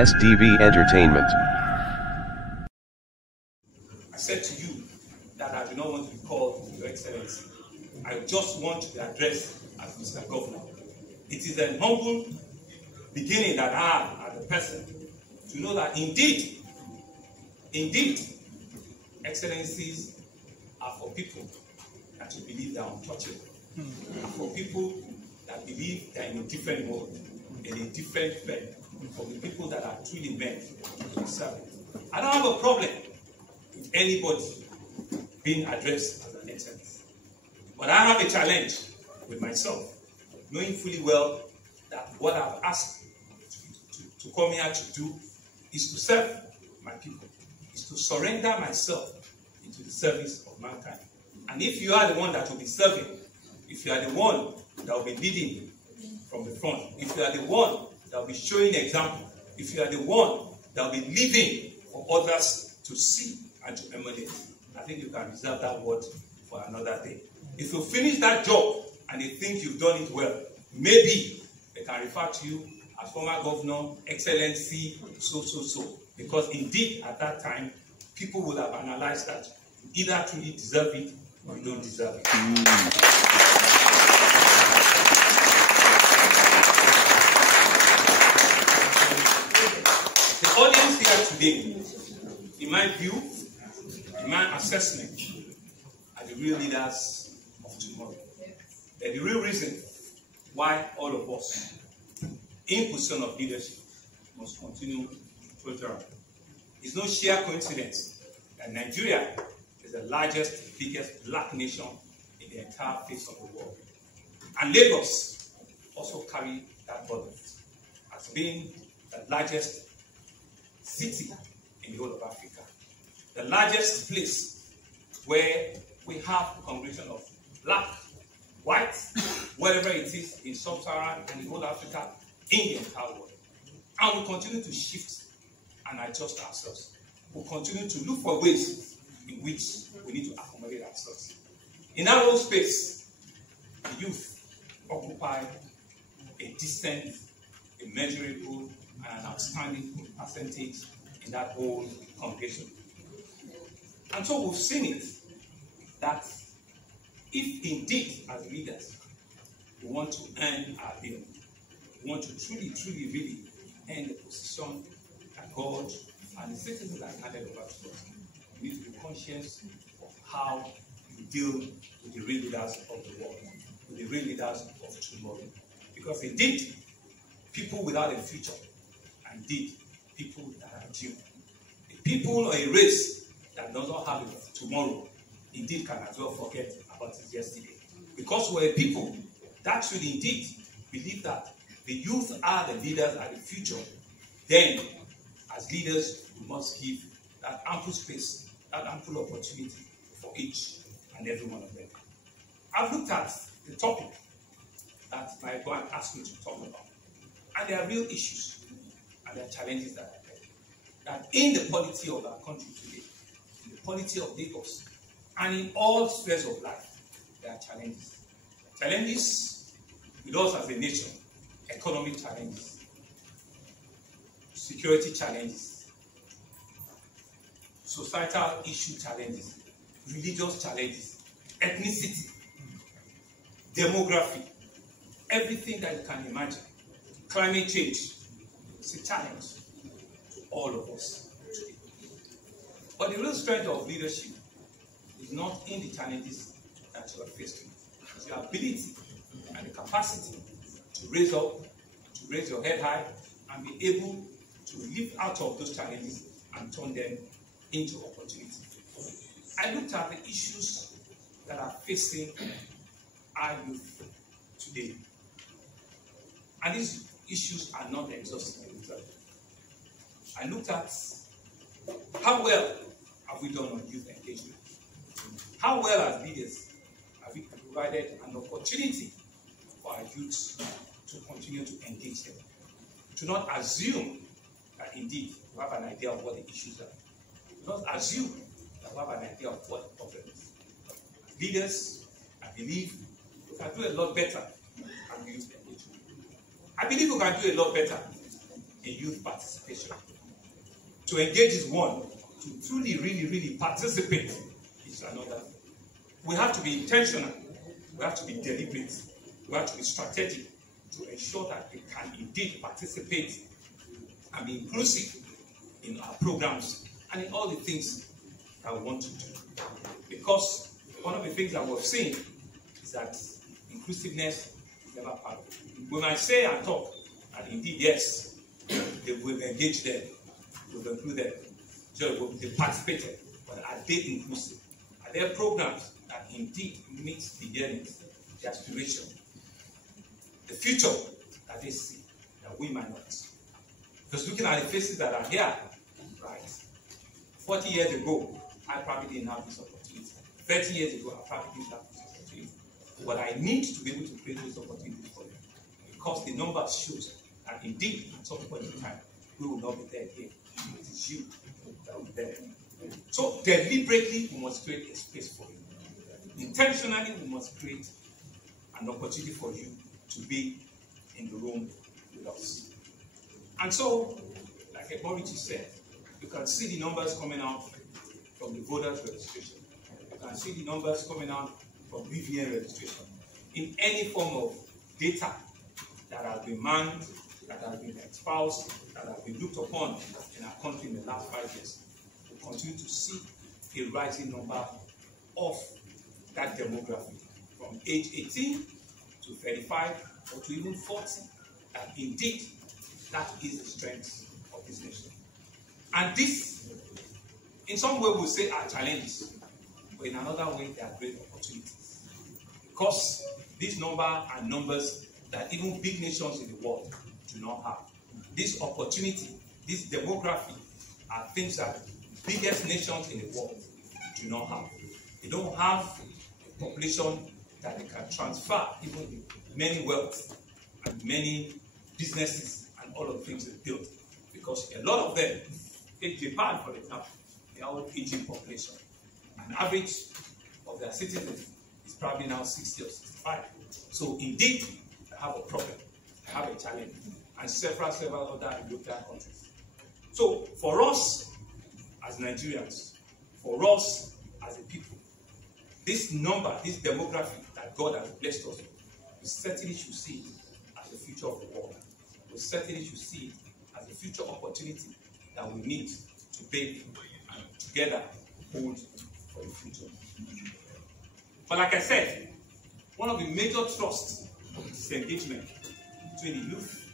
SDV Entertainment. I said to you that I do not want to be called Your Excellency. I just want to be addressed as Mr. Governor. It is an humble beginning that I have as a person to know that indeed, excellencies are for people that you believe they are untouchable. Are for people that believe they are in a different world, in a different realm, for the people that are truly meant to serve. I don't have a problem with anybody being addressed as an excellence. But I have a challenge with myself, knowing fully well that what I've asked to come here to do is to serve my people, is to surrender myself into the service of mankind. And if you are the one that will be serving, if you are the one that will be leading from the front, if you are the one that will be showing example, if you are the one that will be living for others to see and to emulate, I think you can reserve that word for another day. If you finish that job and they think you've done it well, maybe they can refer to you as former governor, excellency, so. Because indeed, at that time, people would have analyzed that you either truly deserve it or you don't deserve it. The audience here today, in my view, in my assessment, are the real leaders of tomorrow. They're the real reason why all of us in position of leadership must continue to prosper. It's no sheer coincidence that Nigeria is the largest, biggest black nation in the entire face of the world. And Lagos also carry that burden as being the largest city in the whole of Africa. The largest place where we have a congregation of black, white, wherever it is in sub-Saharan and in whole Africa, in the entire world. And we continue to shift and adjust ourselves. We'll continue to look for ways in which we need to accommodate ourselves. In our own space, the youth occupy a distant, a measurable, and an outstanding percentage in that whole congregation. And so we've seen it that if indeed, as leaders, we want to earn our bill, we want to truly, really earn the position that God and the citizens have handed over to us, we need to be conscious of how we deal with the real leaders of the world, with the real leaders of tomorrow. Because indeed, people without a future, indeed, people that are due. A people or a race that does not have a tomorrow, indeed can as well forget about it yesterday. Because we're a people that should indeed believe that the youth are the leaders and the future. Then, as leaders, we must give that ample space, that ample opportunity for each and every one of them. I've looked at the topic that my God asked me to talk about. And there are real issues and there are challenges that are there. That in the polity of our country today, in the polity of Lagos, and in all spheres of life, there are challenges. Challenges with us as a nation, economic challenges, security challenges, societal issue challenges, religious challenges, ethnicity, demography, everything that you can imagine. Climate change is a challenge to all of us today. But the real strength of leadership is not in the challenges that you are facing. It's your ability and the capacity to raise up, to raise your head high, and be able to live out of those challenges and turn them into opportunities. I looked at the issues that are facing our youth today. And these issues are not exhaustive. I looked at how well have we done on youth engagement. How well as leaders have we provided an opportunity for our youth to continue to engage them. To not assume that indeed we have an idea of what the issues are. To not assume that we have an idea of what the problem is. As leaders, I believe we can do a lot better than youth engagement. I believe we can do a lot better in youth participation. To engage is one. To truly, really, really participate is another. We have to be intentional. We have to be deliberate. We have to be strategic to ensure that we can indeed participate and be inclusive in our programs and in all the things that we want to do. Because one of the things that we've seen is that inclusiveness is never part of it. We might say and talk, and indeed, yes, we've engaged them, we've included them, they've participated, but are they inclusive? Are there programs that indeed meet the yearnings, the aspiration, the future that they see that we might not? Because looking at the faces that are here, right, 40 years ago, I probably didn't have this opportunity. 30 years ago, I probably didn't have this opportunity. But I need to be able to create those opportunities for them. Because the numbers shows that indeed, at some point in time, we will not be there again. It is you that will be there. So deliberately, we must create a space for you. Intentionally, we must create an opportunity for you to be in the room with us. And so, like Eborichi said, you can see the numbers coming out from the voters' registration. You can see the numbers coming out from BVN registration. In any form of data that has been manned, that has been espoused, that has been looked upon in our country in the last 5 years, we continue to see a rising number of that demography from age 18 to 35 or to even 40. And indeed, that is the strength of this nation. And this, in some way, we'll say are challenges, but in another way, they are great opportunities. Because these numbers are numbers that even big nations in the world do not have. This opportunity, this demography, are things that biggest nations in the world do not have. They don't have a population that they can transfer even many wealth and many businesses and all of the things they built. Because a lot of them, take Japan for example, they are all aging population. An average of their citizens is probably now 60 or 65. So indeed, they have a problem, they have a challenge, and several other European countries. So for us as Nigerians, for us as a people, this number, this demography that God has blessed us with, we certainly should see it as the future of the world. We certainly should see it as a future opportunity that we need to build and together hold for the future. But like I said, one of the major thrusts of disengagement between the youth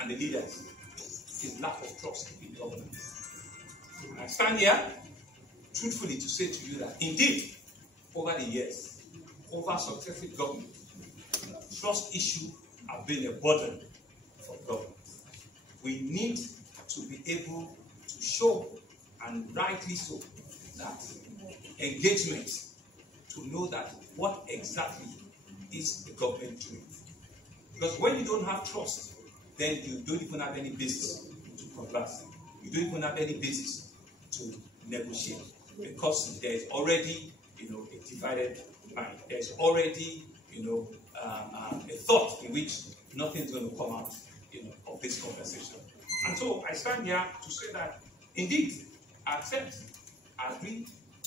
and the leaders is lack of trust in governance. And I stand here truthfully to say to you that indeed, over the years, over successive government, trust issue have been a burden for government. We need to be able to show, and rightly so, that engagement, to know that what exactly is the government doing. Because when you don't have trust, then you don't even have any basis to converse. You don't even have any basis to negotiate, because there is already, a divided mind. There's already, a thought in which nothing's going to come out, of this conversation. And so I stand here to say that, indeed, I accept, I agree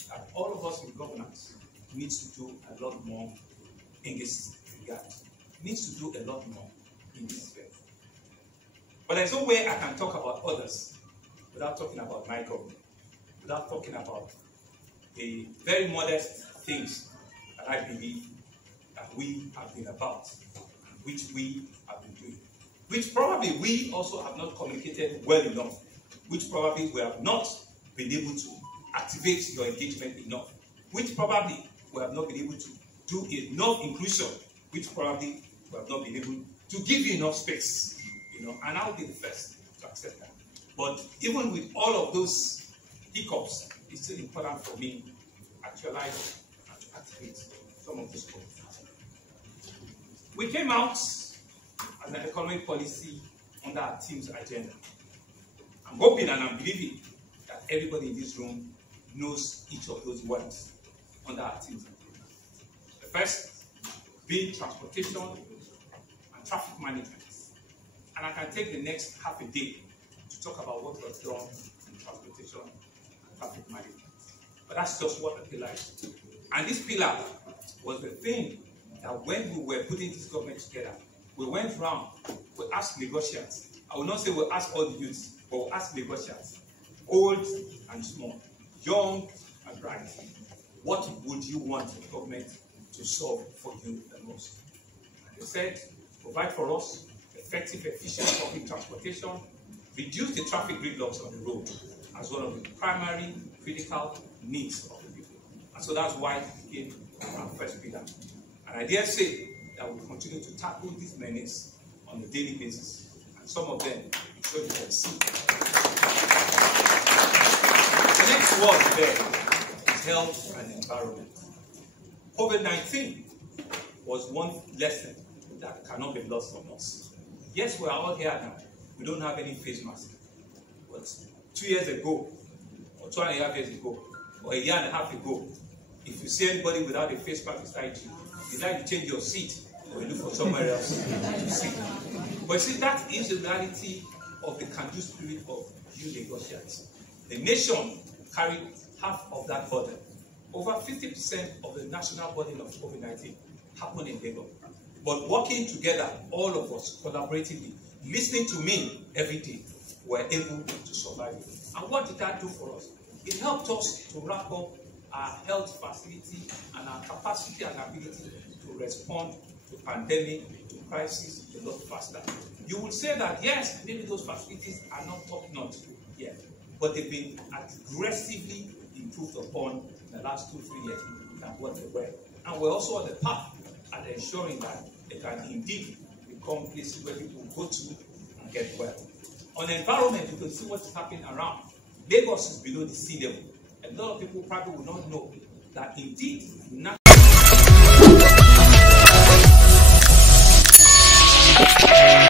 that all of us in governance needs to do a lot more in this regard. Needs to do a lot more in this regard. But there's no way I can talk about others without talking about my government, without talking about the very modest things that I believe that we have been about, which we have been doing, which probably we also have not communicated well enough, which probably we have not been able to activate your engagement enough, which probably we have not been able to do enough inclusion, which probably we have not been able to give you enough space, and I'll be the first to accept that. But even with all of those hiccups, it's still important for me to actualize and to activate some of these goals. We came out as an economic policy under our team's agenda. I'm hoping and I'm believing that everybody in this room knows each of those words under our team's agenda. The first being transportation and traffic management. And I can take the next half a day to talk about what was done in transportation and traffic management. But that's just what the pillar is. And this pillar was the thing that when we were putting this government together, we went round, we asked Lagosians. I will not say we asked all the youths, but we asked Lagosians, old and small, young and bright. What would you want the government to solve for you the most? And they said, provide for us effective, efficient public transportation, reduce the traffic gridlocks on the road as one of the primary critical needs of the people. And so that's why it became our first pillar. And I dare say that we'll continue to tackle these menaces on a daily basis. And some of them, I'm sure you can see. The next word there is health and environment. COVID-19 was one lesson that cannot be lost from us. Yes, we're all here now. We don't have any face mask. But 2 years ago, or 2.5 years ago, or 1.5 years ago, if you see anybody without a face mask beside you, you like to change your seat or you look for somewhere else to sit. But see, that is the reality of the can-do spirit of you Lagosians. The nation carried half of that burden. Over 50% of the national burden of COVID-19 happened in Lagos. But working together, all of us, collaboratively, listening to me every day, were able to survive it. And what did that do for us? It helped us to wrap up our health facility and our capacity and ability to respond to pandemic, to crisis a lot faster. You would say that, yes, maybe those facilities are not top-notch yet, but they've been aggressively improved upon in the last 2-3 years than what they were. And we're also on the path at ensuring that they can indeed become places where people go to and get well. On the environment, you can see what's happening around. Lagos is below the sea level. A lot of people probably will not know that indeed